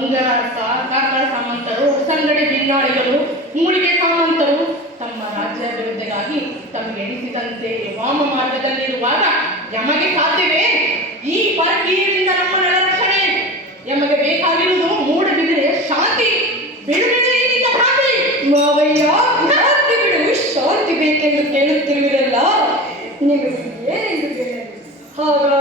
ಬಂಗಾರಸ ಕಾರ್ಕಳ ಸಾಮಂತರು ಸಂಗಡಿ ಬಿನ್ನಾಳಿಗಳು ಮೂಲಿಗೆ ಸಾಮಂತರು ತಮ್ಮ ರಾಜ್ಯಾಭಿವೃದ್ಧಿಗಾಗಿ ತಮಗೆ ಎನಿಸಿದಂತೆ ವಾಮ ಮಾರ್ಗದಲ್ಲಿರುವಾಗ ಯಮಗೆ ಸಾಧ್ಯವೇ ಈ ಪರಕೀಯರಿಂದ ನಮ್ಮ ನೆಲ ರಕ್ಷಣೆ? ಯಮಗೆ ಬೇಕಾಗಿರುವುದು ಮೂಡಬಿದಿರೆ ಶಾಂತಿ. ಬಿಡುಗಡೆ ಭ್ರಾಂತಿ. ಮಾವಯ್ಯ, ಶಾಂತಿ ಬಿಡು, ಶಾಂತಿ ಬೇಕೆಂದು ಕೇಳುತ್ತಿರುವಿರಲ್ಲ, ನಿಮಗೆ ಏನೆಂದು ಹೇಳಲಿ? ಹಾಗಾಗಿ